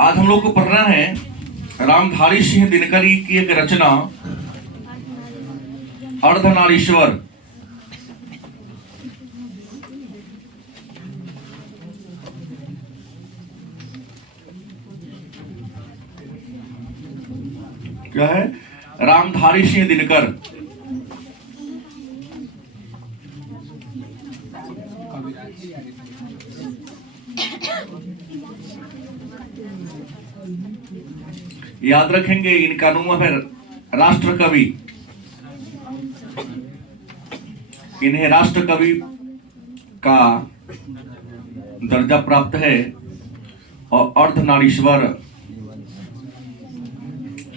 आज हम लोग को पढ़ना है रामधारी सिंह दिनकरी की एक रचना अर्धनारीश्वर। क्या है? रामधारी सिंह दिनकर। याद रखेंगे इनका नाम है राष्ट्र कवि। इन्हें राष्ट्र कवि का दर्जा प्राप्त है और अर्धनारीश्वर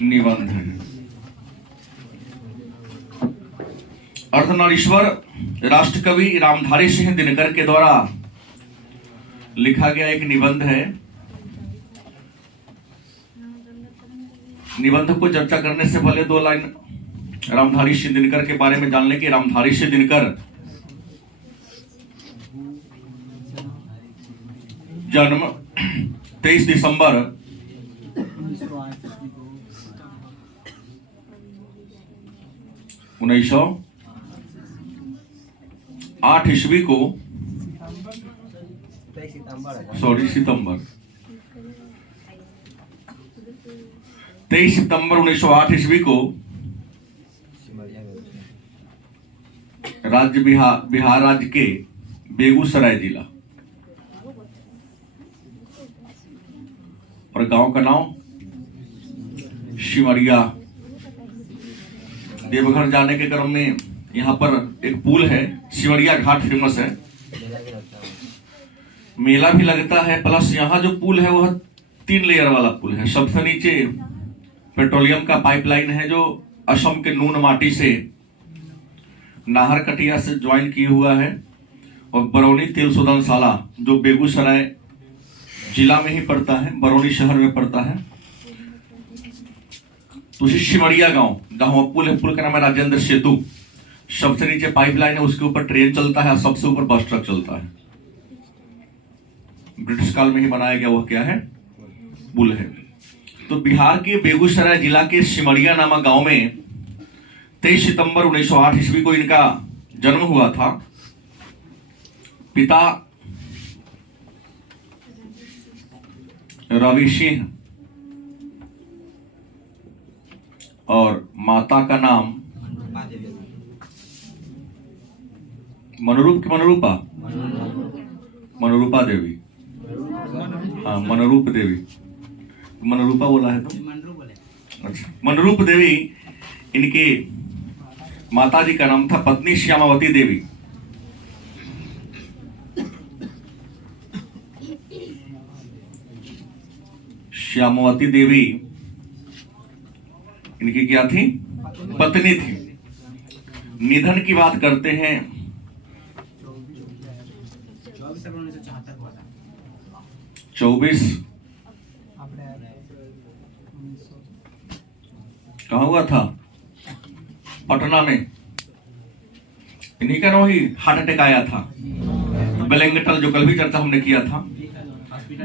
निबंध है। अर्धनारीश्वर राष्ट्र कवि रामधारी सिंह दिनकर के द्वारा लिखा गया एक निबंध है। निबंध को चर्चा करने से पहले दो लाइन रामधारी सिंह दिनकर के बारे में जान लें कि रामधारी सिंह दिनकर जन्म 23 दिसंबर 1908 ईस्वी को सितंबर 23 सितंबर 1908 ईस्वी को बिहार राज्य के बेगूसराय जिला और गांव का नाम सिमरिया। देवघर जाने के क्रम में यहाँ पर एक पुल है, सिमरिया घाट फेमस है, मेला भी लगता है। प्लस यहाँ जो पुल है वह 3 लेयर वाला पुल है। सबसे नीचे पेट्रोलियम का पाइपलाइन है जो असम के नून माटी से नाहर कटिया से ज्वाइन किया हुआ है और बरौनी तेल शोधनशाला जो बेगूसराय जिला में ही पड़ता है, बरौनी शहर में पड़ता है। तो सिमरिया गांव जहां पुल है, पुल का नाम है राजेंद्र सेतु। सबसे नीचे पाइपलाइन है, उसके ऊपर ट्रेन चलता है, सबसे ऊपर बस ट्रक चलता है। ब्रिटिश काल में ही बनाया गया वह क्या है? पुल है। तो बिहार के बेगूसराय जिला के सिमरिया नामक गांव में 23 सितंबर 1908 ईस्वी को इनका जन्म हुआ था। पिता रवि सिंह और माता का नाम मनरूप की मनरूपा देवी। हाँ, मनरूप देवी। मनरूपा बोला है तो अच्छा, मनरूप देवी इनके माता जी का नाम था। पत्नी श्यामावती देवी। श्यामावती देवी इनकी क्या थी? पत्नी थी। निधन की बात करते हैं 24 कहा हुआ था? पटना में। इन्हीं का वही हार्ट अटैक आया था। बेलिंगटन, जो कल भी चर्चा हमने किया था,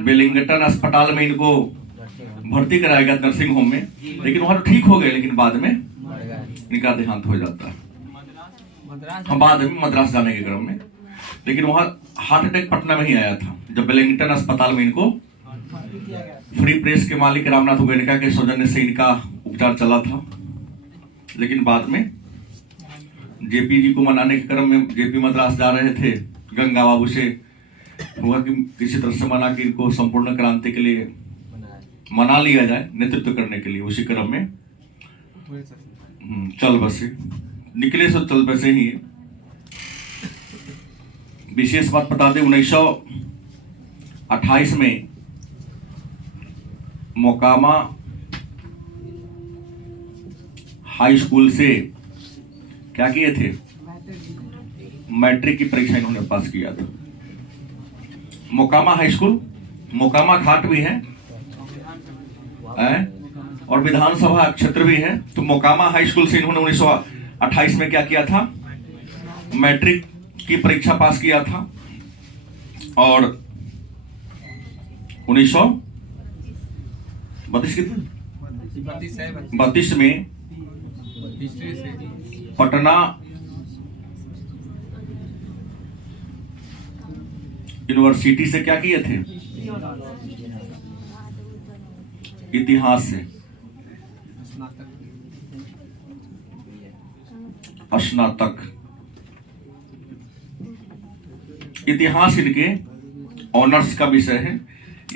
बेलिंगटन अस्पताल में इनको भर्ती कराया गया, नर्सिंग होम में। लेकिन वहां तो ठीक हो गए, लेकिन बाद में इनका देहांत हो जाता है। हम बाद में मद्रास जाने के क्रम में, लेकिन वहां हार्ट अटैक पटना में ही आया था जब बेलिंगटन अस्पताल में इनको फ्री प्रेस के मालिक रामनाथ गोयनका के सौजन्य से इनका उपचार चला था। लेकिन बाद में जेपी जी को मनाने के क्रम में जेपी मद्रास जा रहे थे, गंगा बाबू से हुआ कि किसी तरह से मना कि इनको संपूर्ण क्रांति के लिए मना लिया जाए, नेतृत्व करने के लिए। उसी क्रम में चल बसे, निकले सो चल बसे ही। विशेष बात बता दें, 1928 में मोकामा हाई स्कूल से क्या किए थे? मैट्रिक की परीक्षा इन्होंने पास किया था। मोकामा हाई स्कूल, मोकामा घाट भी है और विधानसभा क्षेत्र भी है। तो मोकामा हाई स्कूल से इन्होंने 1928 में क्या किया था? मैट्रिक की परीक्षा पास किया था और 32 कितने 32 में पटना यूनिवर्सिटी से क्या किए थे? इतिहास से स्नातक। इतिहास इनके ऑनर्स का विषय है।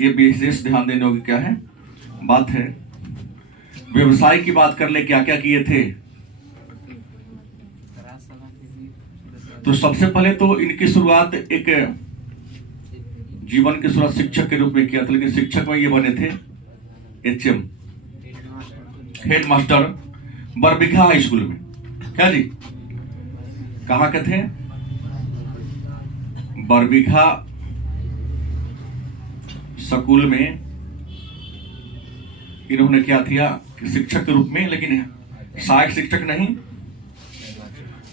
ये विशेष ध्यान देने की क्या है बात है। व्यवसाय की बात कर ले, क्या क्या किए थे? तो सबसे पहले तो इनकी शुरुआत एक जीवन की शुरुआत शिक्षक के रूप में किया था, लेकिन शिक्षक में ये बने थे HM head master Barbigha high school में। क्या जी? कहाँ के थे? बरबीघा स्कूल में इन्होंने क्या किया कि शिक्षक के रूप में, लेकिन सहायक शिक्षक नहीं,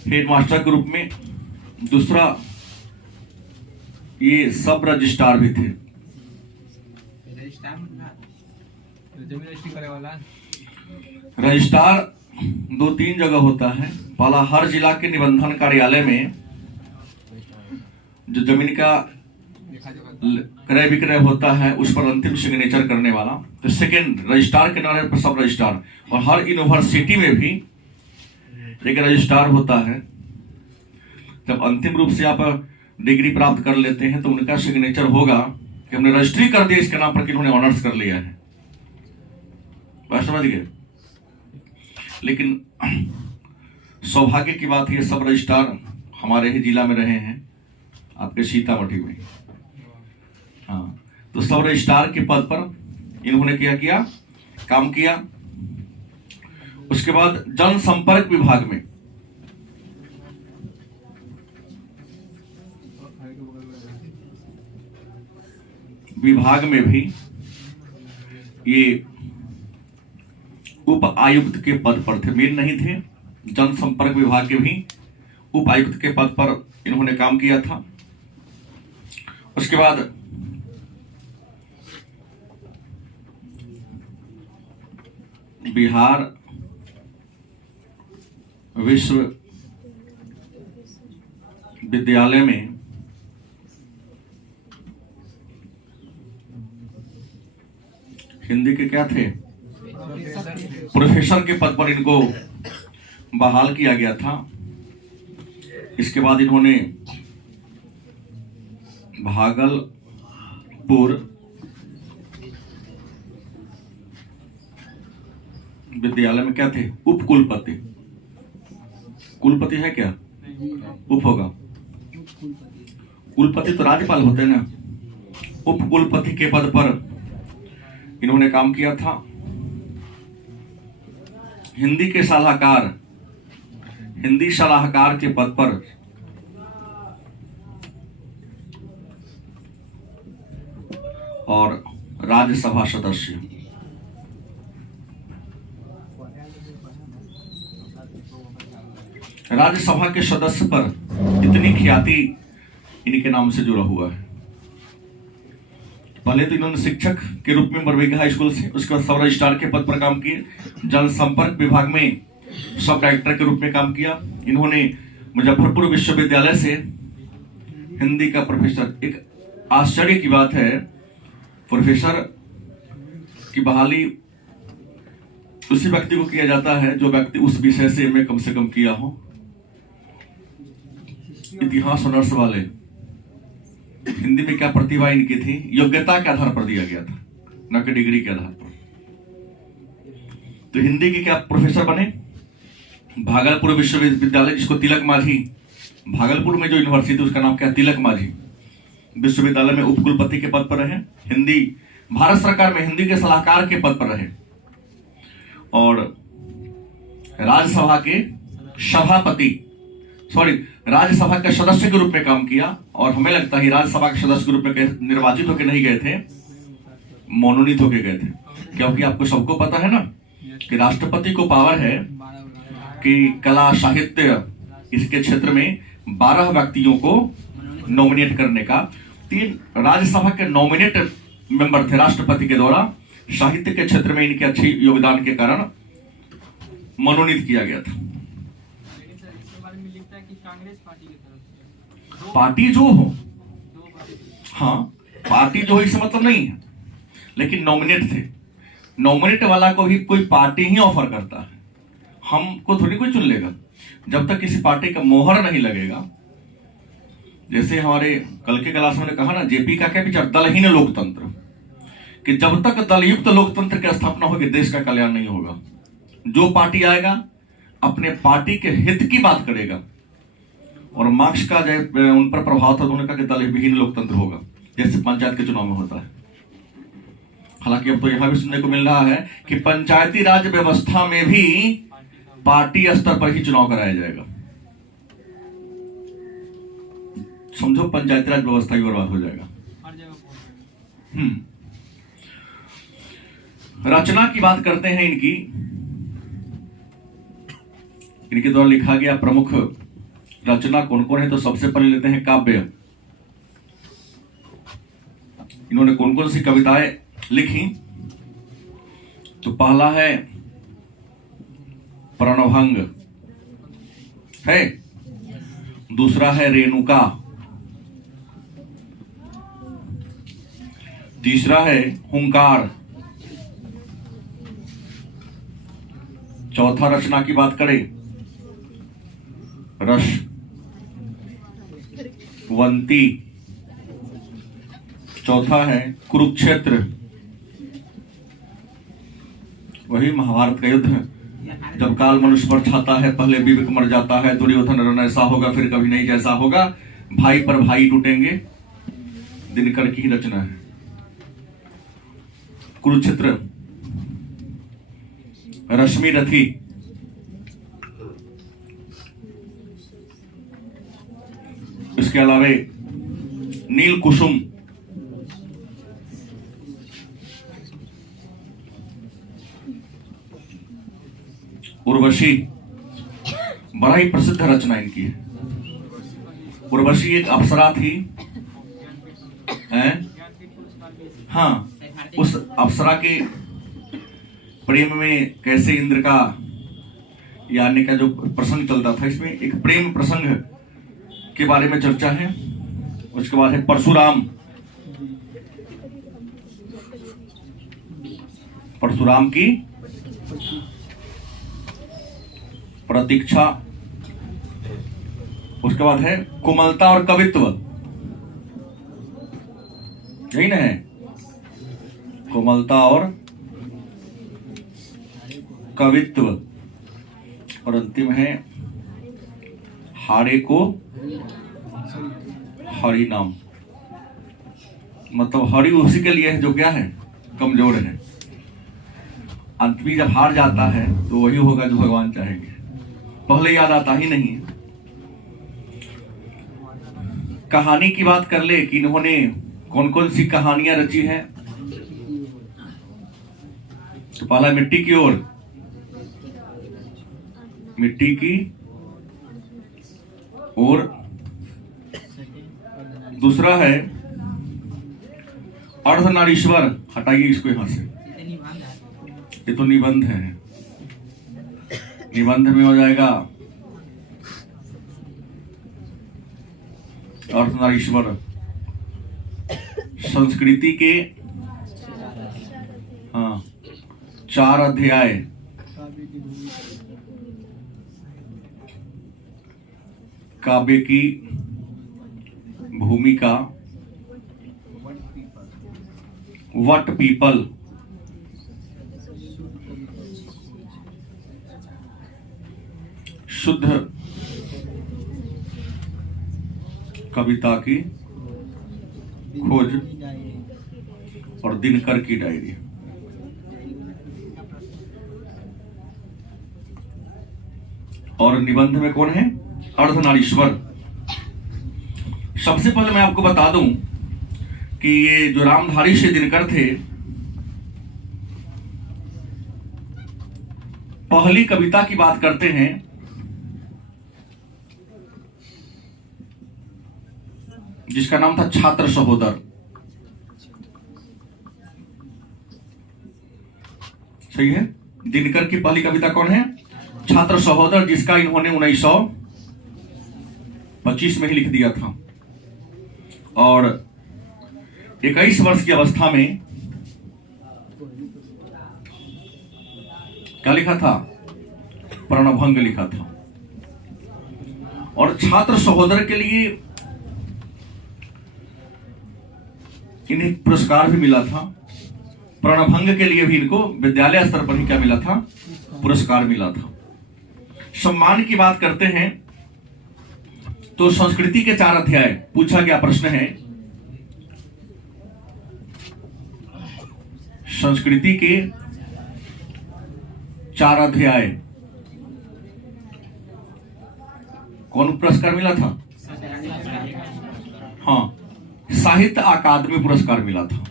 हेड मास्टर के रूप में। दूसरा ये सब रजिस्ट्रार भी थे। रजिस्ट्रार 2-3 जगह होता है। पहला, हर जिला के निबंधन कार्यालय में जो जमीन का क्रय विक्रय होता है उस पर अंतिम सिग्नेचर करने वाला। तो सेकेंड, रजिस्ट्रार के नाम पर सब रजिस्ट्रार। और हर यूनिवर्सिटी में भी एक रजिस्ट्रार होता है। जब अंतिम रूप से आप डिग्री प्राप्त कर लेते हैं तो उनका सिग्नेचर होगा कि हमने रजिस्ट्री कर दिया इसके नाम पर कि इन्होंने ऑनर्स कर लिया है। बात समझ गए? लेकिन सौभाग्य की बात है, सब रजिस्ट्रार हमारे ही जिला में रहे हैं, आपके सीतामढ़ी में। हाँ, तो सब रजिस्ट्रार के पद पर इन्होंने क्या किया? काम किया। उसके बाद जनसंपर्क विभाग में भी ये उप आयुक्त के पद पर थे, मेन नहीं थे। जनसंपर्क विभाग के भी उप आयुक्त के पद पर इन्होंने काम किया था। उसके बाद बिहार विश्वविद्यालय में हिंदी के क्या थे? प्रोफेसर के पद पर इनको बहाल किया गया था। इसके बाद इन्होंने भागलपुर विद्यालय में क्या थे? उप कुलपति। कुलपति है क्या? उप होगा। कुलपति तो राज्यपाल होते हैं ना। उप कुलपति के पद पर इन्होंने काम किया था। हिंदी सलाहकार के पद पर और राज्यसभा सदस्य। राज्यसभा के सदस्य पर इतनी ख्याति इनके नाम से जुड़ा हुआ है। पहले तो इन्होंने शिक्षक के रूप में बरबीघा हाई स्कूल से, उसके बाद सब रजिस्ट्रार के पद पर काम किए। जनसंपर्क विभाग में सब डायरेक्टर के रूप में काम किया। इन्होंने मुजफ्फरपुर विश्वविद्यालय से हिंदी का प्रोफेसर। एक आश्चर्य की बात है, प्रोफेसर की बहाली उसी व्यक्ति को किया जाता है जो व्यक्ति उस विषय से एमए कम से कम किया हो। इतिहास ऑनर्स वाले, हिंदी में क्या प्रतिभा इनकी थी, योग्यता के आधार पर दिया गया था, न कि डिग्री के आधार पर। तो हिंदी के क्या प्रोफेसर बने? भागलपुर विश्वविद्यालय, जिसको तिलक माझी, भागलपुर में जो यूनिवर्सिटी उसका नाम क्या? तिलक माझी विश्वविद्यालय में उपकुलपति के पद पर रहे। हिंदी भारत सरकार में हिंदी के सलाहकार के पद पर रहे और राज्यसभा के राज्यसभा के सदस्य के रूप में काम किया। और हमें लगता है राज्यसभा के सदस्य के रूप में निर्वाचित होकर नहीं गए थे, मनोनीत होकर गए थे। क्योंकि आपको सबको पता है ना कि राष्ट्रपति को पावर है कि कला साहित्य इसके क्षेत्र में 12 व्यक्तियों को नॉमिनेट करने का। 3 राज्यसभा के नॉमिनेट मेंबर थे राष्ट्रपति के द्वारा, साहित्य के क्षेत्र में इनके अच्छे योगदान के कारण मनोनीत किया गया था। पार्टी जो हो, हाँ पार्टी जो हो इससे मतलब नहीं है, लेकिन नॉमिनेट थे। नॉमिनेट वाला को भी कोई पार्टी ही ऑफर करता है, हमको थोड़ी कोई चुन लेगा। जब तक किसी पार्टी का मोहर नहीं लगेगा, जैसे हमारे कल के क्लास में कहा ना, जेपी का क्या विचार, दलहीन लोकतंत्र, कि जब तक दलयुक्त लोकतंत्र की स्थापना होगी देश का कल्याण नहीं होगा। जो पार्टी आएगा अपने पार्टी के हित की बात करेगा, और मार्क्स का जब उन पर प्रभाव था, उन्होंने कहा कि दलहीन लोकतंत्र होगा, जैसे पंचायत के चुनाव में होता है। हालांकि अब तो यहां भी सुनने को मिल रहा है कि पंचायती राज व्यवस्था में भी पार्टी स्तर पर ही चुनाव कराया जाएगा। समझो पंचायती राज व्यवस्था ही बर्बाद हो जाएगा। रचना की बात करते हैं, इनके द्वारा लिखा गया प्रमुख रचना कौन कौन है, तो सबसे पहले लेते हैं काव्य। इन्होंने कौन कौन सी कविताएं लिखी, तो पहला है प्रणभंग है, दूसरा है रेणुका, तीसरा है हुंकार, चौथा रचना की बात करें रसवंती, चौथा है कुरुक्षेत्र, वही महाभारत का युद्ध है, जब काल मनुष्य पर छाता है, पहले विवेक मर जाता है, दुर्योधन रण ऐसा होगा फिर कभी नहीं जैसा होगा, भाई पर भाई टूटेंगे, दिनकर की ही रचना है। कुरुक्षेत्र, रश्मि रथी, इसके अलावा नील कुसुम, उर्वशी, बड़ा ही प्रसिद्ध रचना इनकी है। उर्वशी एक अप्सरा थी, हाँ, उस अप्सरा के प्रेम में कैसे इंद्र का यानी का जो प्रसंग चलता था, इसमें एक प्रेम प्रसंग के बारे में चर्चा है। उसके बाद है परशुराम, परशुराम की प्रतीक्षा, उसके बाद है कोमलता और कवित्व, यही ना है, कोमलता और कवित्व, और अंतिम है हारे को हरि नाम, मतलब हरि उसी के लिए है जो क्या है, कमजोर है। अंत में जब हार जाता है तो वही होगा जो भगवान चाहेंगे, पहले याद आता ही नहीं। कहानी की बात कर ले कि इन्होंने कौन कौन सी कहानियां रची हैं, तो पहला मिट्टी की ओर, मिट्टी की ओर, दूसरा है अर्धनारीश्वर, हटाइए इसको यहां से, ये तो निबंध है, निबंध में हो जाएगा अर्धनारीश्वर। संस्कृति के 4 अध्याय, काव्य की भूमिका, वट पीपल, शुद्ध कविता की खोज, और दिनकर की डायरी। और निबंध में कौन है, अर्धनारीश्वर। सबसे पहले मैं आपको बता दूं कि ये जो रामधारी से दिनकर थे, पहली कविता की बात करते हैं जिसका नाम था छात्र सहोदर। सही है। दिनकर की पहली कविता कौन है? छात्र सहोदर, जिसका इन्होंने 1925 में ही लिख दिया था। और 21 वर्ष की अवस्था में क्या लिखा था? प्रणभंग लिखा था। और छात्र सहोदर के लिए इन्हें पुरस्कार भी मिला था। प्रणभंग के लिए भी इनको विद्यालय स्तर पर ही क्या मिला था? पुरस्कार मिला था। सम्मान की बात करते हैं तो संस्कृति के 4 अध्याय पूछा गया प्रश्न है। संस्कृति के 4 अध्याय कौन पुरस्कार मिला था? हाँ, साहित्य अकादमी पुरस्कार मिला था।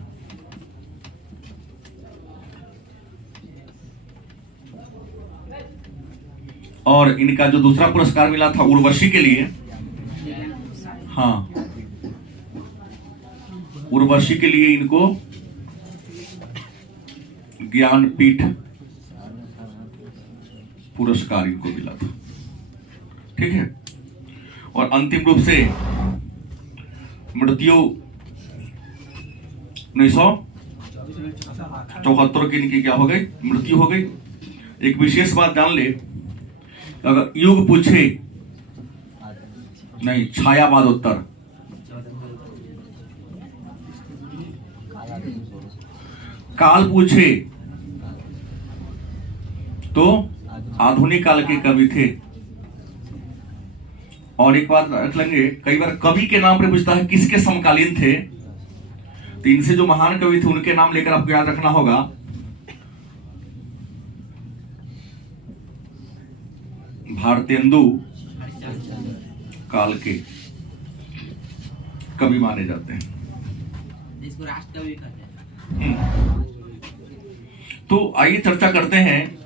और इनका जो दूसरा पुरस्कार मिला था उर्वशी के लिए, हाँ, उर्वशी के लिए इनको ज्ञानपीठ पुरस्कार इनको मिला था। ठीक है। और अंतिम रूप से मृत्यु 1974 की इनकी क्या हो गई? मृत्यु हो गई। एक विशेष बात जान ले, अगर युग पूछे, नहीं, छायावाद उत्तर, काल पूछे तो आधुनिक काल के कवि थे। और एक बात रख लेंगे, कई बार कवि के नाम पर पूछता है किसके समकालीन थे, तो इनसे जो महान कवि थे उनके नाम लेकर आपको याद रखना होगा। भारतेंदु काल के कवि माने जाते हैं। इसको राष्ट्र कवि कहते हैं। तो आइए चर्चा करते हैं।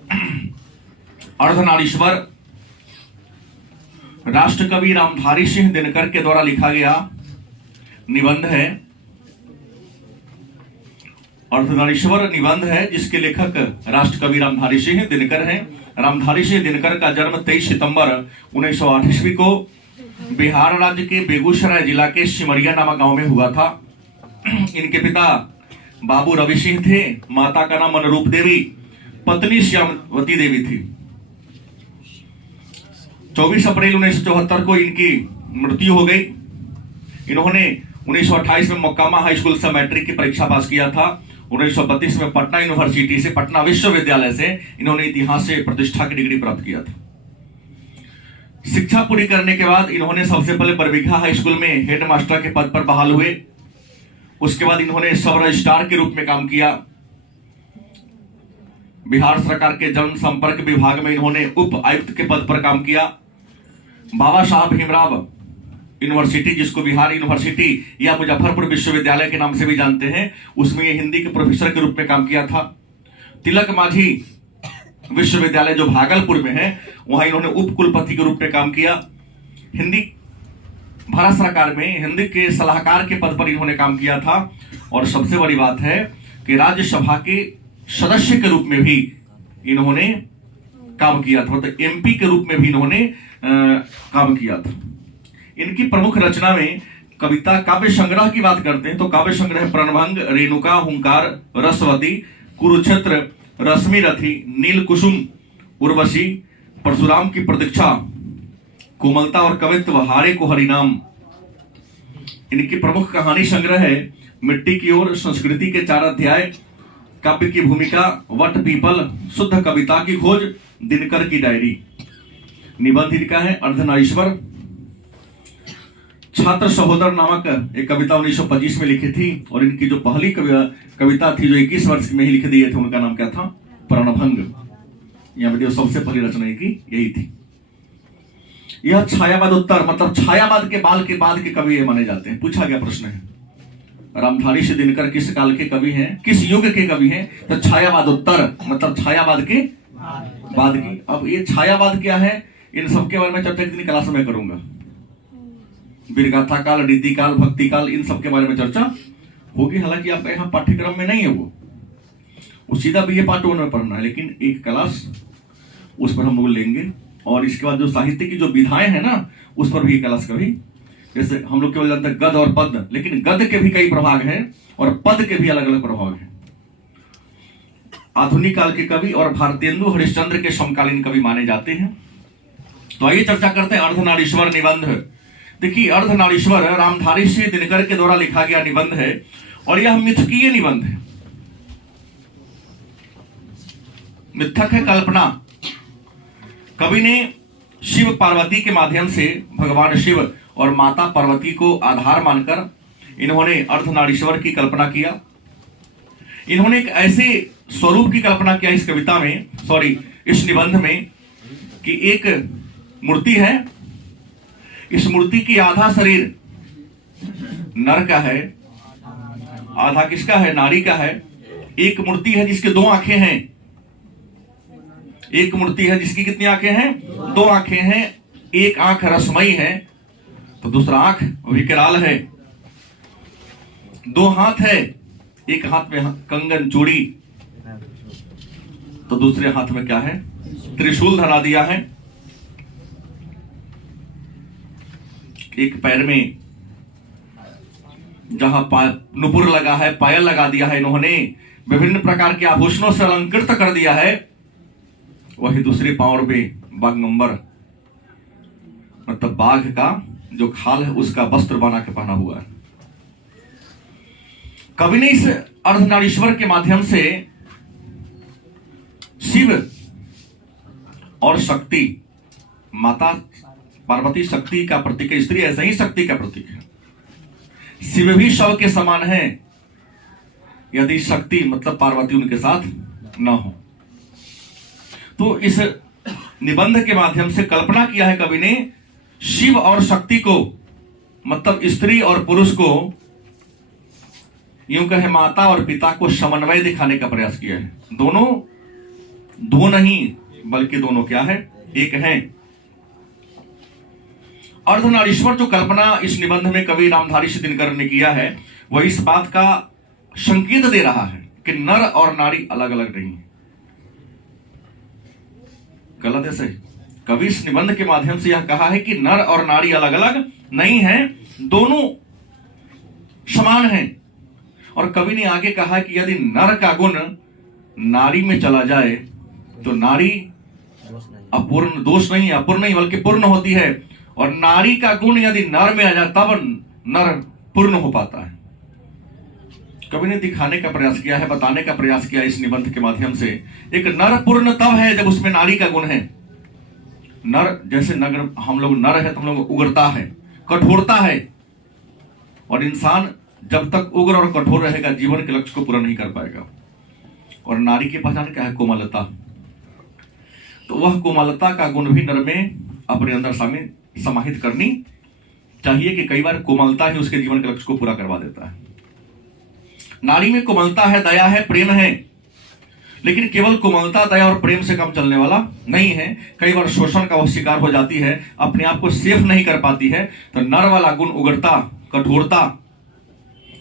अर्धनारीश्वर राष्ट्रकवि रामधारी सिंह दिनकर के द्वारा लिखा गया निबंध है। अर्धनारीश्वर निबंध है जिसके लेखक राष्ट्रकवि रामधारी सिंह दिनकर हैं। रामधारी सिंह दिनकर का जन्म 23 सितंबर 1908 ईस्वी को बिहार राज्य के बेगूसराय जिला के सिमरिया नामक गांव में हुआ था। इनके पिता बाबू रवि सिंह थे, माता का नाम अनुरूप देवी, पत्नी श्यामवती देवी थी। 24 अप्रैल 1974 को इनकी मृत्यु हो गई। इन्होंने 1928 में मोकामा हाई स्कूल से मैट्रिक की परीक्षा पास किया था। 1932 में पटना यूनिवर्सिटी से, पटना विश्वविद्यालय से इन्होंने इतिहास से प्रतिष्ठा की डिग्री प्राप्त किया था। शिक्षा पूरी करने के बाद इन्होंने सबसे पहले बरबीघा हाई स्कूल में हेडमास्टर के पद पर बहाल हुए। उसके बाद इन्होंने सब रजिस्ट्रार के रूप में काम किया। बिहार सरकार के जनसंपर्क विभाग में इन्होंने उप आयुक्त के पद पर काम किया। बाबा साहब भीमराव यूनिवर्सिटी, जिसको बिहार यूनिवर्सिटी या मुजफ्फरपुर विश्वविद्यालय के नाम से भी जानते हैं, उसमें ये हिंदी के प्रोफेसर के रूप में काम किया था। तिलक माझी विश्वविद्यालय जो भागलपुर में है, वहां इन्होंने उप कुलपति के रूप में काम किया। हिंदी भारत सरकार में हिंदी के सलाहकार के पद पर इन्होंने काम किया था। और सबसे बड़ी बात है कि राज्यसभा के सदस्य के रूप में भी इन्होंने काम किया था, मतलब एमपी के रूप में भी इन्होंने काम किया था। इनकी प्रमुख रचना में कविता काव्य संग्रह की बात करते हैं तो काव्य संग्रह प्रणभंग, रेणुका, हुंकार, रसवती, कुरुक्षेत्र, रश्मि रथी, नील कुसुम, उर्वशी, परशुराम की प्रतीक्षा, कोमलता और कवित्व, हारे को हरिनाम। इनकी प्रमुख कहानी संग्रह है मिट्टी की ओर, संस्कृति के 4 अध्याय, काव्य की भूमिका, वट पीपल, शुद्ध कविता की खोज, दिनकर की डायरी। निबंध इनका है अर्धनारीश्वर। छात्र सहोदर नामक एक कविता 1925 में लिखी थी। और इनकी जो पहली कविता थी जो 21 वर्ष में ही लिख दिए थे, उनका नाम क्या था? प्रणभंग। यहाँ पे सबसे पहली रचना की यही थी। यह छायावाद उत्तर, मतलब छायावाद के बाल के बाद के कवि ये माने जाते हैं। पूछा गया प्रश्न है रामधारी सिंह दिनकर किस काल के कवि हैं, किस युग के कवि हैं? तो छायावाद उत्तर, मतलब छायावाद के बाद की। अब ये छायावाद क्या है, इन सबके बारे में चर्चा एक दिन क्लास में करूंगा। वीरगाथा काल, रीति काल, भक्ति काल, इन सब के बारे में चर्चा होगी। हालांकि आपका यहाँ पाठ्यक्रम में नहीं है वो। वो सीधा बीए पार्ट 1 में पढ़ना है, लेकिन एक क्लास उस पर हम लोग लेंगे। और इसके बाद जो साहित्य की जो विधाएं हैं ना, उस पर भी क्लास कभी, जैसे हम लोग केवल जानते हैं गद्य और पद्य, लेकिन गद्य के भी कई प्रभाग हैं और पद के भी अलग अलग प्रभाग हैं। आधुनिक काल के कवि और भारतेंदु हरिश्चंद्र के समकालीन कवि माने जाते हैं। तो आइए चर्चा करते हैं अर्धनारीश्वर निबंध। देखिए, अर्धनारीश्वर रामधारी सिंह दिनकर के द्वारा लिखा गया निबंध है और यह मिथकीय निबंध है। मिथक है, कल्पना। कवि ने शिव पार्वती के माध्यम से भगवान शिव और माता पार्वती को आधार मानकर इन्होंने अर्धनारीश्वर की कल्पना किया। इन्होंने एक ऐसे स्वरूप की कल्पना किया इस कविता में, इस निबंध में, कि एक मूर्ति है। इस मूर्ति की आधा शरीर नर का है, आधा किसका है? नारी का है। एक मूर्ति है जिसके 2 आंखें हैं। एक मूर्ति है जिसकी कितनी आंखें हैं? 2 आंखें हैं। एक आंख रसमयी है तो दूसरा आंख विकराल है। 2 हाथ है, एक हाथ में कंगन चूड़ी तो दूसरे हाथ में क्या है? त्रिशूल धरा दिया है। एक पैर में जहां नुपुर लगा है, पायल लगा दिया है इन्होंने, विभिन्न प्रकार के आभूषणों से अलंकृत कर दिया है। वही दूसरे पांव में बागंबर, मतलब बाघ का जो खाल है उसका वस्त्र बना के पहना हुआ है। कवि ने इस अर्धनारीश्वर के माध्यम से शिव और शक्ति, माता पार्वती शक्ति का प्रतीक है, स्त्री ऐसे ही शक्ति का प्रतीक है। शिव भी शव के समान है यदि शक्ति मतलब पार्वती उनके साथ न हो। तो इस निबंध के माध्यम से कल्पना किया है कवि ने, शिव और शक्ति को, मतलब स्त्री और पुरुष को, यूं कहे माता और पिता को समन्वय दिखाने का प्रयास किया है। दोनों 2 नहीं बल्कि दोनों क्या है? एक हैं। अर्धनारीश्वर जो कल्पना इस निबंध में कवि रामधारी सिंह दिनकर ने किया है, वह इस बात का संकेत दे रहा है कि नर और नारी अलग अलग नहीं है। गलत है? सही। कवि इस निबंध के माध्यम से यह कहा है कि नर और नारी अलग अलग नहीं है, दोनों समान हैं। और कवि ने आगे कहा कि यदि नर का गुण नारी में चला जाए तो नारी अपूर्ण, दोष नहीं, अपूर्ण नहीं बल्कि पूर्ण होती है, और नारी का गुण यदि नर में आ जाए तब नर पूर्ण हो पाता है। कवि ने दिखाने का प्रयास किया है, बताने का प्रयास किया इस निबंध के माध्यम से, एक नर पूर्ण तब है जब उसमें नारी का गुण है। नर जैसे नगर हम लोग नर है तो हम लोग उग्रता है, कठोरता है, और इंसान जब तक उग्र और कठोर रहेगा जीवन के लक्ष्य को पूरा नहीं कर पाएगा। और नारी की पहचान क्या है? कोमलता। तो वह कोमलता का गुण भी नर में अपने अंदर समाहित करनी चाहिए कि कई बार कोमलता ही उसके जीवन के लक्ष्य को पूरा करवा देता है। नारी में कोमलता है, दया है, प्रेम है, लेकिन केवल कोमलता, दया और प्रेम से काम चलने वाला नहीं है। कई बार शोषण का वह शिकार हो जाती है, अपने आप को सेफ नहीं कर पाती है। तो नर वाला गुण, उग्रता, कठोरता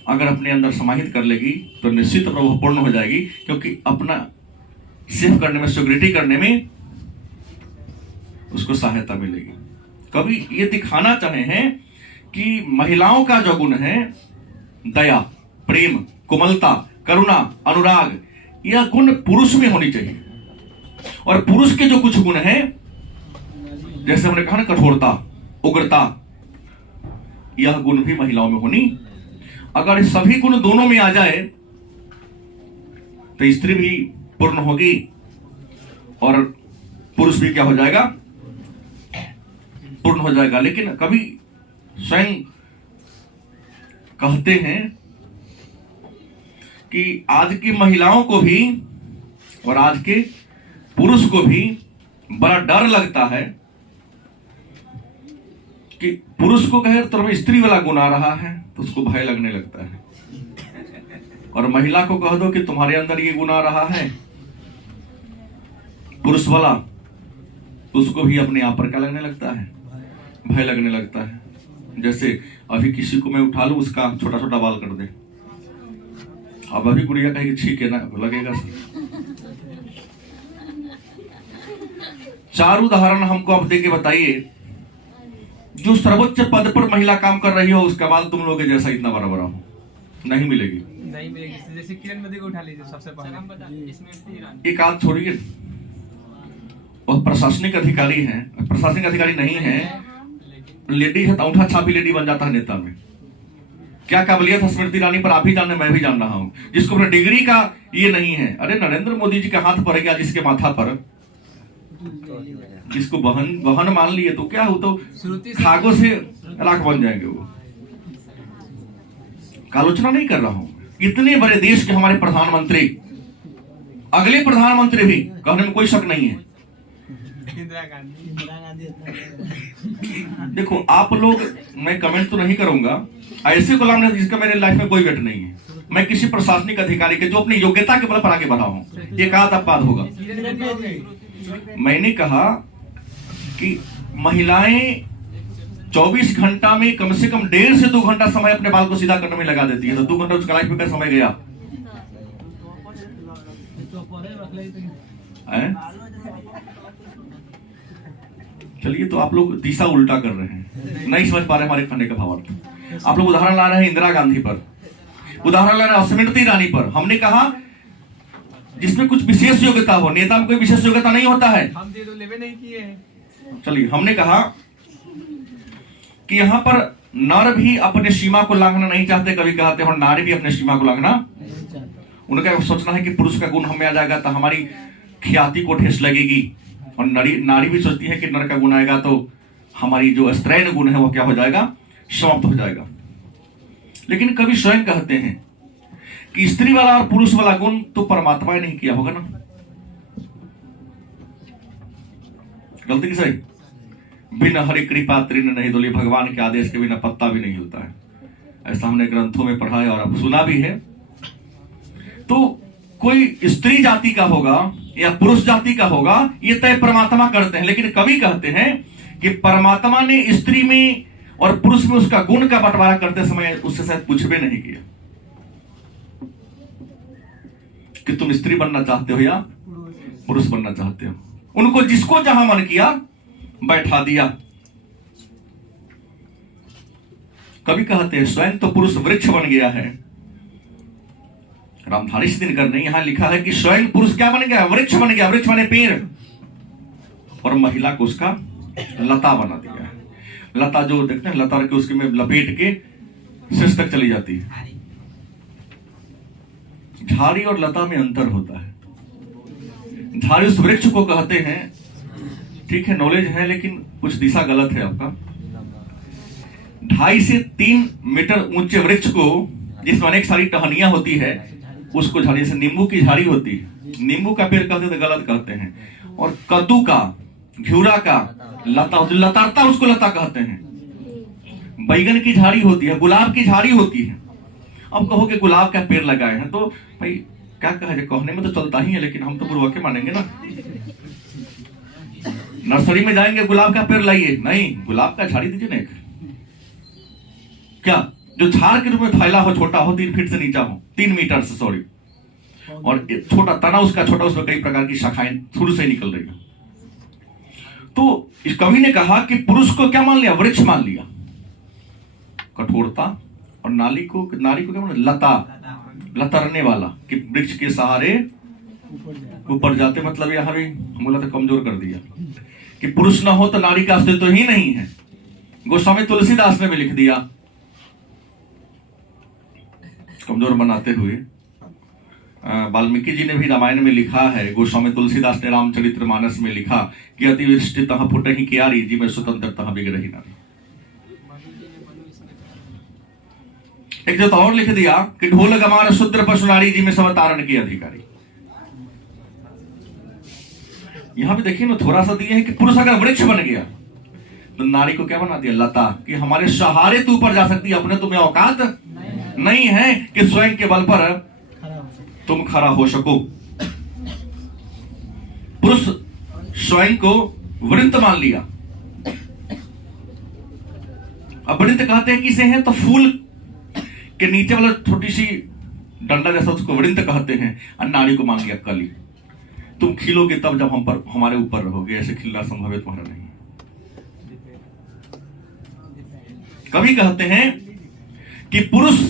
अगर अपने अंदर समाहित कर लेगी तो निश्चित रूप से पूर्ण हो जाएगी, क्योंकि अपना सेफ करने में, सिक्योरिटी करने में उसको सहायता मिलेगी। कवि ये दिखाना चाहे हैं कि महिलाओं का जो गुण है, दया, प्रेम, कोमलता, करुणा, अनुराग, यह गुण पुरुष में होनी चाहिए। और पुरुष के जो कुछ गुण हैं, जैसे हमने कहा ना, कठोरता, उग्रता, यह गुण भी महिलाओं में होनी। अगर सभी गुण दोनों में आ जाए तो स्त्री भी पूर्ण होगी और पुरुष भी क्या हो जाएगा? पूर्ण हो जाएगा। लेकिन कभी स्वयं कहते हैं कि आज की महिलाओं को भी और आज के पुरुष को भी बड़ा डर लगता है कि पुरुष को कहे तो स्त्री वाला गुण आ रहा है तो उसको भय लगने लगता है, और महिला को कह दो कि तुम्हारे अंदर ये गुण आ रहा है पुरुष वाला, तो उसको भी अपने आप पर क्या लगने लगता है? भय लगने लगता है। जैसे अभी किसी को मैं उठा लूं, उसका छोटा छोटा बाल कर दे, अब अभी गुड़िया कहेगी ठीक है ना, लगेगा सर। 4 उदाहरण हमको आप देके बताइए, जो सर्वोच्च पद पर महिला काम कर रही हो उसका बाल तुम लोग जैसा इतना बड़ा बड़ा हो, नहीं मिलेगी। नहीं मिलेगी। जैसे किरण मोदी को उठा लीजिए सबसे पहले। एक आध छोड़िए, और प्रशासनिक अधिकारी हैं, प्रशासनिक अधिकारी नहीं है, लेडी है, अंगूठा छापी लेडी बन जाता है नेता में। क्या काबिलियत है स्मृति ईरानी पर आप भी जान रहे, मैं भी जान रहा हूं, जिसको अपने डिग्री का ये नहीं है। अरे नरेंद्र मोदी जी के हाथ पर है क्या, जिसके माथा पर, जिसको बहन मान लिए तो क्या हो, तो खागों से राख बन जाएंगे वो। आलोचना नहीं कर रहा हूं, इतने बड़े देश के हमारे प्रधानमंत्री, अगले प्रधानमंत्री भी, कहने में कोई शक नहीं है। इंदिरा गांधी। देखो आप लोग, मैं कमेंट तो नहीं करूंगा, ऐसे गुलाम नहीं जिसका मेरे लाइफ में कोई वेट नहीं है। मैं किसी प्रशासनिक अधिकारी के जो अपनी योग्यता के बल पर आगे बढ़ा हूं, एक आध अपवाद होगा। मैंने कहा कि महिलाएं 24 घंटा में कम से कम 1.5 से 2 घंटा समय अपने बाल को सीधा करने में लगा देती है, तो 2 घंटा उसका लाइफ में क्या समय गया है? चलिए, तो आप लोग दिशा उल्टा कर रहे हैं, नहीं समझ पा रहे हमारे कहने का भावार्थ। आप लोग उदाहरण ला रहे हैं इंदिरा गांधी पर, उदाहरण ला रहे हैं स्मृति ईरानी पर। हमने कहा जिसमें कुछ विशेष योग्यता हो, नेता में कोई विशेष योग्यता नहीं होता है। हम तो लेवे नहीं किए हैं। चलिए, हमने कहा कि यहाँ पर नर भी अपने सीमा को लांघना नहीं चाहते, कभी कहते हैं नारी भी अपने सीमा को लांघना। उनका सोचना है कि पुरुष का गुण हमें आ जाएगा तो हमारी ख्याति को ठेस लगेगी, और नारी भी सोचती है कि नर का गुण आएगा तो हमारी जो स्त्रैण गुण है वो क्या हो जाएगा, समाप्त हो जाएगा। लेकिन कभी स्वयं कहते हैं कि स्त्री वाला और पुरुष वाला गुण तो परमात्मा ने नहीं किया होगा ना। गलती की सही? बिना हरि कृपा तृण नहीं डोली, भगवान के आदेश के बिना पत्ता भी नहीं हिलता है, ऐसा हमने ग्रंथों में पढ़ा है और अब सुना भी है। तो कोई स्त्री जाति का होगा या पुरुष जाति का होगा, ये तय परमात्मा करते हैं। लेकिन कवि कहते हैं कि परमात्मा ने स्त्री में और पुरुष में उसका गुण का बंटवारा करते समय उससे शायद कुछ भी नहीं किया कि तुम स्त्री बनना चाहते हो या पुरुष बनना चाहते हो। उनको जिसको जहां मन किया बैठा दिया। कभी कहते हैं स्वयं तो पुरुष वृक्ष बन गया है। रामधारी से दिनकर ने यहां लिखा है कि स्वयं पुरुष क्या बन गया, वृक्ष बन गया। वृक्ष बने पेड़, और महिला को उसका लता बना दिया है। लता जो देखते हैं, लता के उसके में लपेट के शीर्ष तक चली जाती है। झाड़ी और लता में अंतर होता है। झाड़ी उस वृक्ष को कहते हैं, ठीक है नॉलेज है, लेकिन कुछ दिशा गलत है आपका। 2.5 से 3 मीटर ऊंचे वृक्ष को, जिसमें अनेक सारी टहनियां होती है, उसको झाड़ी। से नींबू की झाड़ी होती है, नींबू का पेड़ कहते तो गलत कहते हैं। और कद्दू का, घिउरा का लता, लतारता उसको लता कहते हैं। बैगन की झाड़ी होती है, गुलाब की झाड़ी होती है। अब कहो कि गुलाब का पेड़ लगाए हैं, तो भाई क्या कहा जाए, कहने में तो चलता ही है, लेकिन हम तो बुर्बक मानेंगे ना। नर्सरी में जाएंगे, गुलाब का पेड़ लाइए, नहीं, गुलाब का झाड़ी दीजिए ना एक, क्या जो झाड़ के रूप में फैला हो, छोटा हो, 3 फीट से नीचा हो, 3 मीटर से, सॉरी, और छोटा तना उसका छोटा, उसमें कई प्रकार की शाखाएं शुरू से निकल रही है। तो इस कवि ने कहा कि पुरुष को क्या मान लिया, वृक्ष मान लिया, कठोरता, और नारी को क्या मान, लता, लतरने वाला, कि वृक्ष के सहारे ऊपर जाते। मतलब यहां भी बोला तो कमजोर कर दिया कि पुरुष ना हो तो नारी का अस्तित्व ही नहीं है। गोस्वामी तुलसीदास ने भी लिख दिया, कमजोर बनाते हुए। वाल्मीकि जी ने भी रामायण में लिखा है, गोस्वामी तुलसीदास ने रामचरितमानस में लिखा कि अतिवृष्टि तह फुटहि कियारी, जी में स्वतंत्रता बिगड़हि नारी। एक जो तो और लिख दिया कि ढोल गमार शूद्र पशु नारी, जी में सब तारण की अधिकारी। यहां पे देखिए ना, थोड़ा सा दिया है कि पुरुष अगर वृक्ष बन गया तो नारी को क्या बना दिया, लता, कि हमारे सहारे तू ऊपर जा सकती है, अपने तुम्हें औकात नहीं है कि स्वयं के बल पर तुम खड़ा हो सको। पुरुष स्वयं को वृंत मान लिया। अब वृंत कहते हैं किसे है, तो फूल के नीचे वाला छोटी सी डंडा जैसा उसको वृंत कहते हैं, और नारी को मान लिया कली। तुम खिलोगे तब जब हम पर हमारे ऊपर रहोगे, ऐसे खिलना संभव है तुम्हारा नहीं। कवि कहते हैं कि पुरुष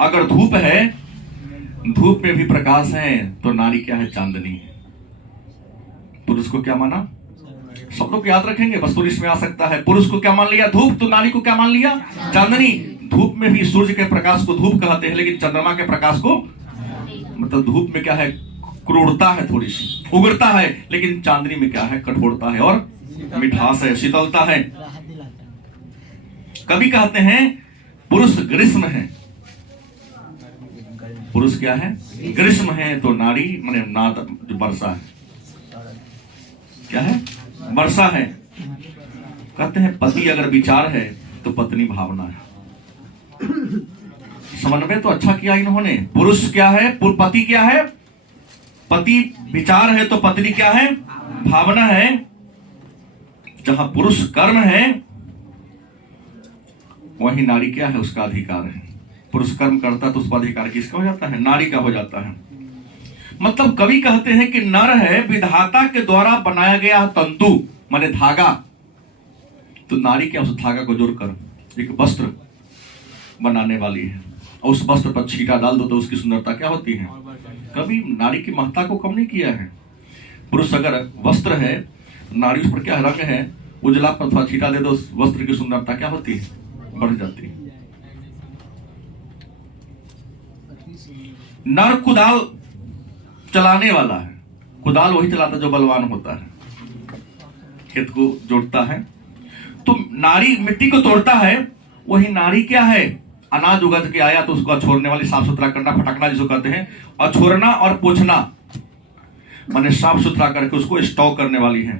अगर धूप है, धूप में भी प्रकाश है, तो नारी क्या है? चांदनी है। पुरुष को क्या माना? सब लोग याद रखेंगे, बस पुरुष में आ सकता है। पुरुष को क्या मान लिया? धूप। तो नारी को क्या मान लिया? चांदनी। धूप में भी सूर्य के प्रकाश को धूप कहते हैं, लेकिन चंद्रमा के प्रकाश को, मतलब धूप में क्या है? क्रूरता है, थोड़ी सी उग्रता है, लेकिन चांदनी में क्या है? कठोरता है और मिठास है, शीतलता है। कवि कहते हैं पुरुष ग्रीष्म है। पुरुष क्या है? ग्रीष्म है। तो नारी माने नाद जो वर्षा है, क्या है? वर्षा है। कहते हैं पति अगर विचार है तो पत्नी भावना है। समन्वय तो अच्छा किया इन्होंने। पुरुष क्या है? पति क्या है? पति विचार है, तो पत्नी क्या है? भावना है। जहां पुरुष कर्म है, वही नारी क्या है? उसका अधिकार है। पुरुष कर्म करता तो उसका अधिकार किसका हो जाता है? नारी का हो जाता है। मतलब कवि कहते हैं कि नर है विधाता के द्वारा बनाया गया तंतु, माने धागा। तो नारी क्या? उस धागा को जोड़कर एक वस्त्र बनाने वाली है, और उस वस्त्र पर छींटा डाल दो तो उसकी सुंदरता क्या होती है? कभी नारी की महत्ता को कम नहीं किया है। पुरुष अगर वस्त्र है, नारी उस पर क्या रंग है, उजला पर थोड़ा छींटा दे दो, उस वस्त्र की सुंदरता क्या होती है? बढ़ जाती है। नर कुदाल चलाने वाला है। कुदाल वही चलाता जो बलवान होता है, खेत को जोड़ता है। तो नारी मिट्टी को तोड़ता है, वही नारी क्या है? अनाज उगत के आया तो उसको अछोरने वाली, साफ सुथरा करना, फटकना जिसको कहते हैं। अछोरना और पोछना माने साफ सुथरा करके उसको स्टॉक करने वाली है।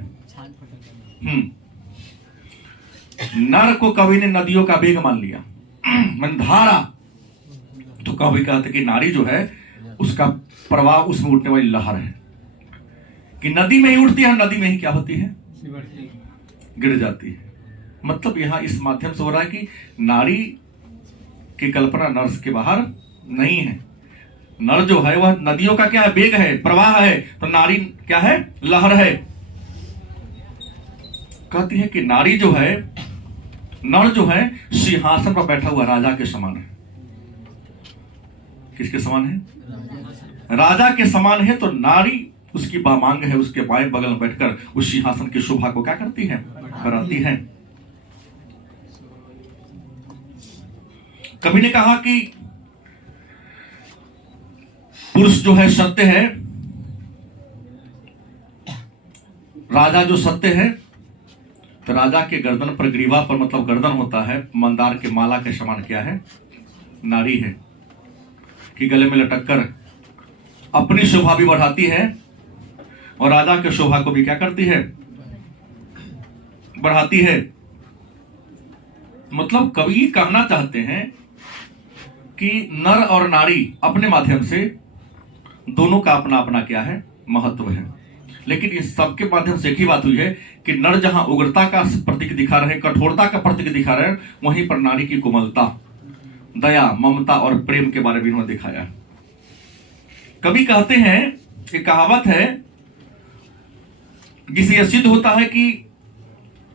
नर को कवि ने नदियों का वेग मान लिया, मन धारा। तो कवि कहते कि नारी जो है उसका प्रवाह, उसमें उठने वाली लहर है कि नदी में ही उठती है, नदी में ही क्या होती है? गिर जाती है। मतलब यहां इस माध्यम से हो रहा है कि नारी की कल्पना नर के बाहर नहीं है। नर जो है वह नदियों का क्या है? वेग है, प्रवाह है। तो नारी क्या है? लहर है। कहती है कि नारी जो है, नर जो है सिंहासन पर बैठा हुआ राजा के समान है। किसके समान है? राजा के समान है। तो नारी उसकी बामांग है, उसके बाएं बगल में बैठकर उस सिंहासन की शोभा को क्या करती है? कराती है। कवि ने कहा कि पुरुष जो है सत्य है, राजा जो सत्य है, तो राजा के गर्दन पर, ग्रीवा पर मतलब गर्दन होता है, मंदार के माला के समान क्या है? नारी है, कि गले में लटक कर अपनी शोभा भी बढ़ाती है और राजा के शोभा को भी क्या करती है? बढ़ाती है। मतलब कवि कहना चाहते हैं कि नर और नारी अपने माध्यम से दोनों का अपना अपना क्या है? महत्व है। लेकिन इस सबके माध्यम से एक ही बात हुई है कि नर जहां उग्रता का प्रतीक दिखा रहे, कठोरता का प्रतीक दिखा रहे, वहीं पर नारी की कोमलता, दया, ममता और प्रेम के बारे में इन्होंने दिखाया। कवि कहते हैं, एक कहावत है जिसे यह सिद्ध होता है कि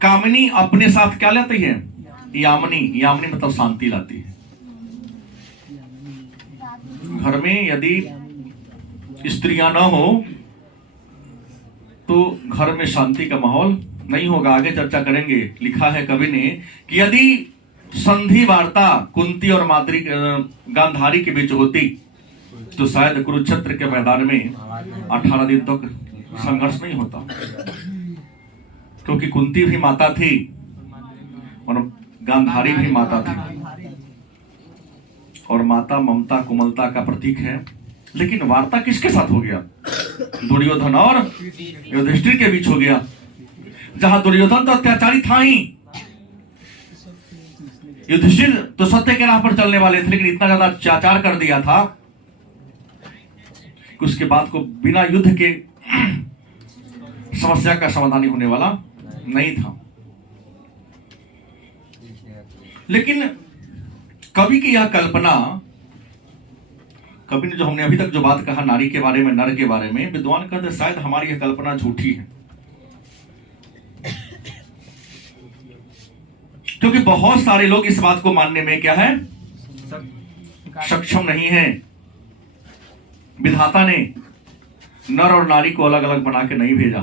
कामिनी अपने साथ क्या लाती है? यामिनी। यामिनी मतलब शांति लाती है। घर में यदि स्त्रियां न हो तो घर में शांति का माहौल नहीं होगा। आगे चर्चा करेंगे। लिखा है कवि ने कि यदि संधि वार्ता कुंती और माद्री गांधारी के बीच होती तो शायद कुरुक्षेत्र के मैदान में 18 दिन तक संघर्ष नहीं होता, क्योंकि कुंती भी माता थी और गांधारी भी माता थी, और माता ममता कोमलता का प्रतीक है। लेकिन वार्ता किसके साथ हो गया? दुर्योधन और युधिष्ठिर के बीच हो गया, जहां दुर्योधन तो अत्याचारी था ही, युधिष्ठिर तो सत्य के राह पर चलने वाले थे, लेकिन इतना ज्यादा अत्याचार कर दिया था कि उसके बाद को बिना युद्ध के समस्या का समाधान होने वाला नहीं था। लेकिन कवि की यह कल्पना कभी जो हमने अभी तक जो बात कहा नारी के बारे में, नर के बारे में, विद्वान कहते शायद हमारी यह कल्पना झूठी है, क्योंकि बहुत सारे लोग इस बात को मानने में क्या है, सक्षम नहीं है। विधाता ने नर और नारी को अलग अलग बना के नहीं भेजा,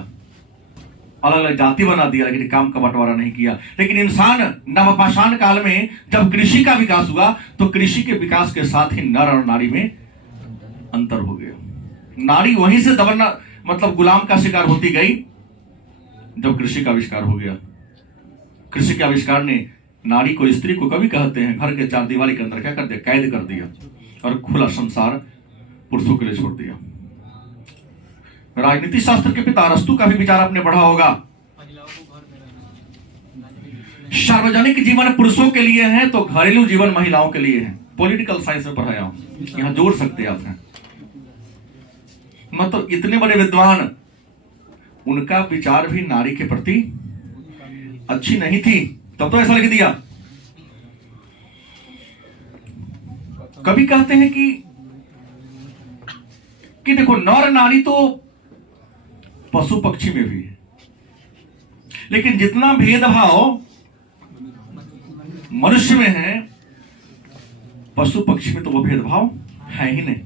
अलग अलग जाति बना दिया, लेकिन काम का बंटवारा नहीं किया। लेकिन इंसान नवपाषाण काल में जब कृषि का विकास हुआ तो कृषि के विकास के साथ ही नर और नारी में अंतर हो गया। नारी वहीं से दबना मतलब गुलाम का शिकार होती गई जब कृषि का आविष्कार हो गया। कृषि के आविष्कार ने नारी को, स्त्री को कभी कहते हैं घर के चार दीवारी के अंदर क्या कर दिया, कैद कर दिया और खुला संसार पुरुषों के लिए छोड़ दिया। राजनीति शास्त्र के पिता अरस्तु का भी विचार आपने पढ़ा होगा, सार्वजनिक जीवन पुरुषों के लिए है तो घरेलू जीवन महिलाओं के लिए है। पॉलिटिकल साइंस में पढ़ाया हूं, यहां जोड़ सकते हैं आप। मतलब इतने बड़े विद्वान, उनका विचार भी नारी के प्रति अच्छी नहीं थी, तब तो ऐसा लिख दिया। कभी कहते हैं कि देखो नर नारी तो पशु पक्षी में भी है, लेकिन जितना भेदभाव मनुष्य में है पशु पक्षी में तो वो भेदभाव है ही नहीं।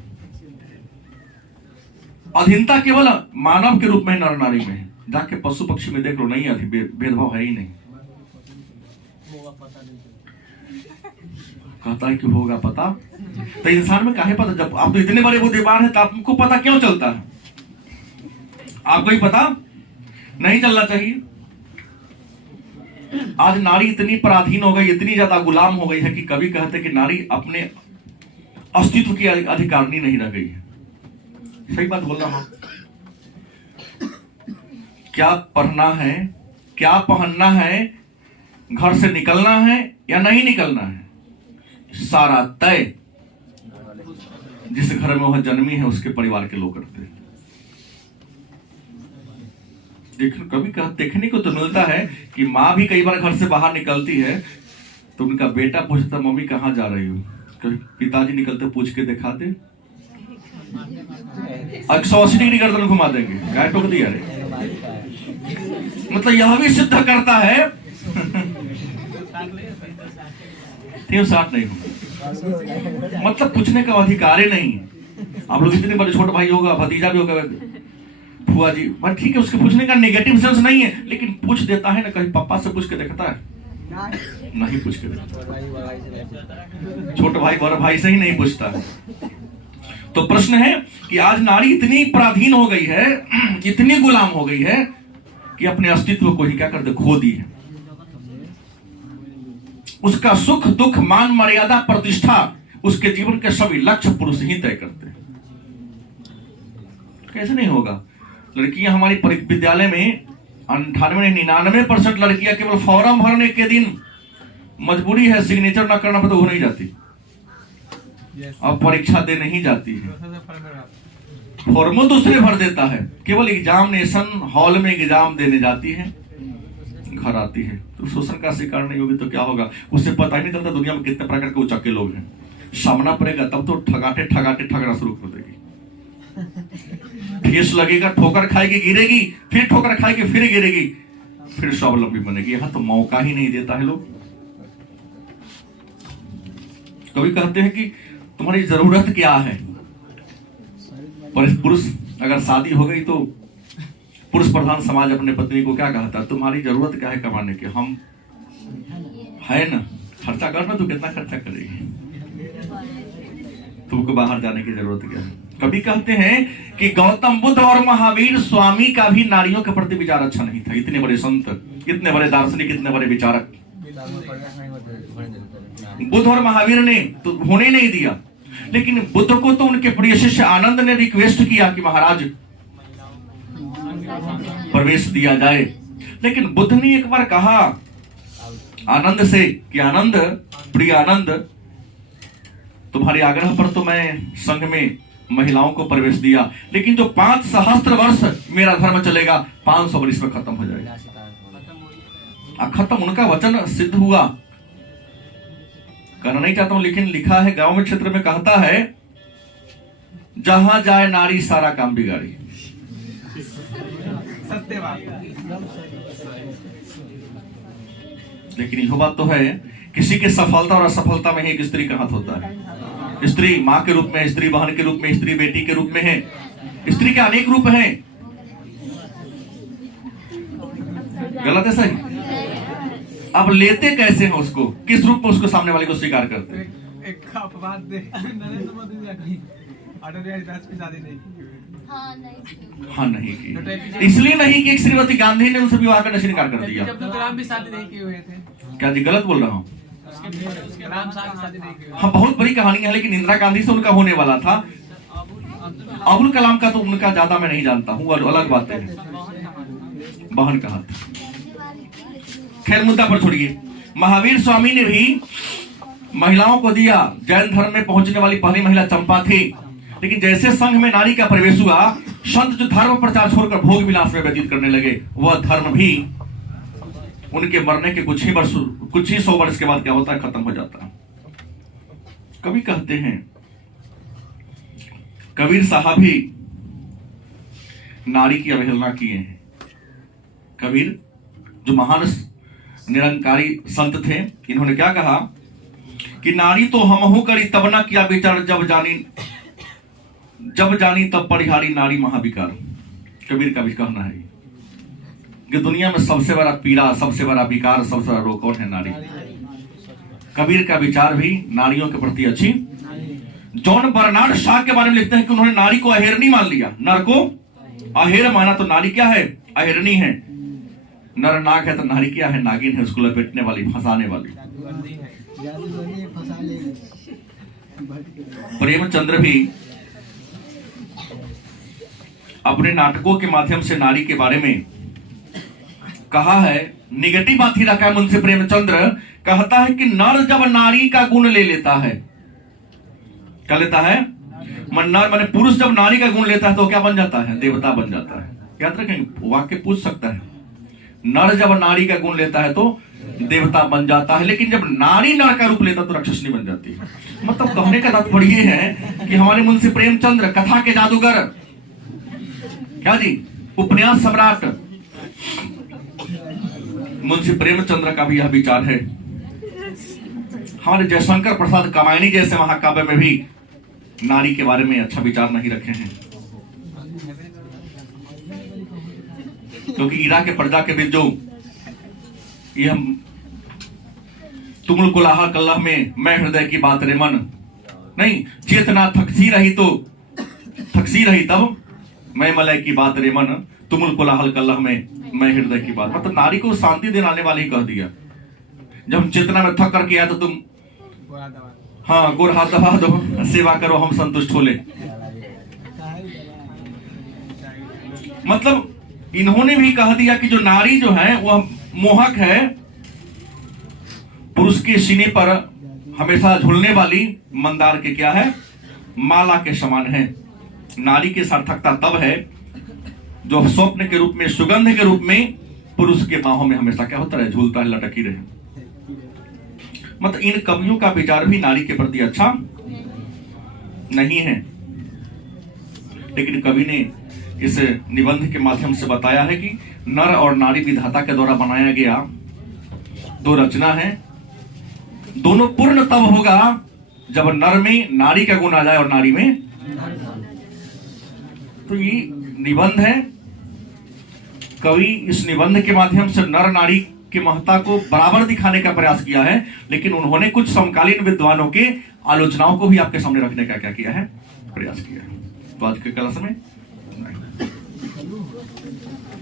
अधीनता केवल मानव के रूप में नर नारी में है, जाके पशु पक्षी में देख लो, नहीं है, भेदभाव है ही नहीं। कहता है कि होगा पता, तो इंसान में काहे पता? जब आप तो इतने बड़े बुद्धिमान है तो आपको पता क्यों चलता है? आपको ही पता नहीं चलना चाहिए। आज नारी इतनी पराधीन हो गई, इतनी ज्यादा गुलाम हो गई है कि कभी कहते कि नारी अपने अस्तित्व की अधिकारिणी नहीं रह गई है। सही बात बोल रहा हूं। क्या पढ़ना है, क्या पहनना है, घर से निकलना है या नहीं निकलना है, सारा तय जिस घर में वह जन्मी है उसके परिवार के लोग करते हैं। कभी देखने को तो मिलता है कि माँ भी कई बार घर से बाहर निकलती है तो उनका बेटा पूछता, मम्मी कहाँ जा रही हो? कभी पिताजी निकलते पूछ के दिखाते, 180 डिग्री गर्दन घुमा देंगे, क्या टोक दिया रे। मतलब यह भी सिद्ध करता है 360 नहीं हो, मतलब पूछने का अधिकार ही नहीं। आप लोग इतने बड़े, छोटे भाई होगा, भतीजा भी होगा, फुआ जी, बस ठीक है, उसके पूछने का नेगेटिव सेंस नहीं है, लेकिन पूछ देता है ना। कहीं पापा से पूछ के देखता है? नहीं पूछ के देखता। छोटे भाई बड़े भाई से ही नहीं पूछता है। तो प्रश्न है कि आज नारी इतनी पराधीन हो गई है, इतनी गुलाम हो गई है कि अपने अस्तित्व को ही क्या कर दे, खो दी है। उसका सुख दुख मान मर्यादा प्रतिष्ठा, उसके जीवन के सभी लक्ष्य पुरुष ही तय करते हैं। कैसे नहीं होगा? लड़कियां हमारी विद्यालय में 98-99% लड़कियां केवल फॉर्म भरने के दिन मजबूरी है, सिग्नेचर ना करना पड़ता, वो नहीं जाती। अब परीक्षा देने ही जाती है, फॉर्मो दूसरे भर देता है, केवल एग्जामिनेशन हॉल में एग्जाम देने जाती है, घर आती है। तो शोषण का शिकार नहीं होगी तो क्या होगा? उससे पता ही नहीं चलता दुनिया में कितने प्रकार के उचक्के लोग हैं। सामना पड़ेगा तब तो ठगाटे ठगाटे ठगना शुरू कर देगी। ठेस लगेगा, ठोकर खाएगी, गिरेगी, फिर ठोकर खाएगी, फिर गिरेगी, फिर स्वावलंबी बनेगी। यहां तो मौका ही नहीं देता है लोग। कभी कहते हैं कि तुम्हारी जरूरत क्या है, पर पुरुष अगर शादी हो गई तो पुरुष प्रधान समाज अपने पत्नी को क्या कहता है, तुम्हारी जरूरत क्या है कमाने की? हम है ना, खर्चा करना, तो कितना खर्चा करेगी, तुमको बाहर जाने की जरूरत क्या है? कभी कहते हैं कि गौतम बुद्ध और महावीर स्वामी का भी नारियों के प्रति विचार अच्छा नहीं था। इतने बड़े संत, इतने बड़े दार्शनिक, इतने बड़े विचारक, बुद्ध और महावीर ने तो होने नहीं दिया। लेकिन बुद्ध को तो उनके प्रिय शिष्य आनंद ने रिक्वेस्ट किया कि महाराज प्रवेश दिया जाए। लेकिन बुद्ध ने एक बार कहा आनंद से कि आनंद, प्रिय आनंद, तुम्हारे आग्रह पर तो मैं संघ में महिलाओं को प्रवेश दिया, लेकिन जो 5 सहस्त्र वर्ष मेरा धर्म चलेगा 500 वर्ष में खत्म हो जाएगा। खत्म, उनका वचन सिद्ध हुआ। कहना नहीं चाहता हूं, लेकिन लिखा है गांव में क्षेत्र में कहता है जहां जाए नारी सारा काम बिगाड़ी। सत्य बात। लेकिन यह बात तो है, किसी के सफलता और असफलता में एक स्त्री का हाथ होता है। स्त्री मां के रूप में, स्त्री बहन के रूप में, स्त्री बेटी के रूप में है। स्त्री के अनेक रूप हैं। गलत है सही? अब लेते कैसे हैं उसको, किस रूप में उसको सामने वाले को स्वीकार करते हैं? एक अपवाद दे, नरेंद्र मोदी ने कहीं अटल बिहारी वाजपेयी की शादी नहीं की। हाँ नहीं की, इसलिए नहीं कि श्रीमती गांधी ने उनसे विवाह करने से इनकार कर दिया। जब तक राम भी शादी नहीं किए हुए थे। क्या जी गलत बोल रहा हूँ? राम साहब की शादी नहीं की हुई। हाँ बहुत बड़ी कहानी है, लेकिन इंदिरा गांधी से उनका होने वाला था। अबुल कलाम का तो उनका ज्यादा मैं नहीं जानता हूँ, और अलग बात है। बहन का हाथ। खैर मुद्दा पर छोड़िए। महावीर स्वामी ने भी महिलाओं को दिया। जैन धर्म में पहुंचने वाली पहली महिला चंपा थी। लेकिन जैसे संघ में नारी का प्रवेश हुआ, संत जो धर्म प्रचार छोड़कर भोग विलास में व्यतीत करने लगे, वह धर्म भी उनके मरने के कुछ ही सौ वर्ष के बाद क्या होता है, खत्म हो जाता है। कवि कहते हैं, कबीर साहब भी नारी की अवहेलना किए हैं। कबीर जो महान निरंकारी संत थे, इन्होंने क्या कहा कि नारी तो हमहु करी तब न किया विचार, जब जानी तब परिहारी नारी महाविकार। कबीर का भी कहना है कि दुनिया में सबसे बड़ा पीड़ा, सबसे बड़ा विकार, सबसे बड़ा रोग कौन है? नारी। कबीर का विचार भी नारियों के प्रति अच्छी। जॉन बर्नार्ड शॉ के बारे में लिखते हैं कि उन्होंने नारी को अहेरनी मान लिया। नर को अहेर माना, तो नारी क्या है? अहेरनी है। नर नाग है तो नारी क्या है? नागिन है, उसको लपेटने वाली, फंसाने वाली। प्रेमचंद्र भी अपने नाटकों के माध्यम से नारी के बारे में कहा है, निगेटिव बात ही रखा है। मुंशी प्रेमचंद्र कहता है कि नर जब नारी का गुण ले लेता है, क्या लेता है? नर माने पुरुष जब नारी का गुण लेता है तो क्या बन जाता है? देवता बन जाता है। याद रखेंगे, वाक्य पूछ सकता है। नर जब नारी का गुण लेता है तो देवता बन जाता है, लेकिन जब नारी नर का रूप लेता तो राक्षसनी बन जाती है। मतलब कहने का तात्पर्य है कि हमारे मुंशी प्रेमचंद्र कथा के जादूगर, क्या जी, उपन्यास सम्राट मुंशी प्रेमचंद्र का भी यह विचार है। हमारे जयशंकर प्रसाद कामायनी जैसे महाकाव्य में भी नारी के बारे में अच्छा विचार नहीं रखे हैं, क्योंकि ईरा के प्रजा के बीच जो ये हम तुमुल कोलाहल कलह में मैं हृदय की बात रे मन, नहीं चेतना थकसी रही तब मैं मलय की बात रे मन, तुमुल कोलाहल कलह में मैं हृदय की बात। मतलब नारी को शांति दिलाने वाले ही कह दिया। जब हम चेतना में थक करके आए तो तुम हाँ गोर हाथ दबा दो, सेवा करो, हम संतुष्ट हो ले। मतलब इन्होंने भी कह दिया कि जो नारी जो है वह मोहक है, पुरुष के सीने पर हमेशा झूलने वाली मंदार के क्या है, माला के समान है। नारी की सार्थकता तब है जो स्वप्न के रूप में, सुगंध के रूप में पुरुष के बाहों में हमेशा क्या होता है, झूलता है, लटकी रहे। मतलब इन कवियों का विचार भी नारी के प्रति अच्छा नहीं है, लेकिन कवि ने इस निबंध के माध्यम से बताया है कि नर और नारी विधाता के द्वारा बनाया गया दो रचना है। दोनों पूर्ण तब होगा जब नर में नारी का गुण आ जाए और नारी में। तो ये निबंध है। कवि इस निबंध के माध्यम से नर नारी की महत्ता को बराबर दिखाने का प्रयास किया है, लेकिन उन्होंने कुछ समकालीन विद्वानों के आलोचनाओं को भी आपके सामने रखने का क्या किया है, प्रयास किया है। तो आज के क्लास में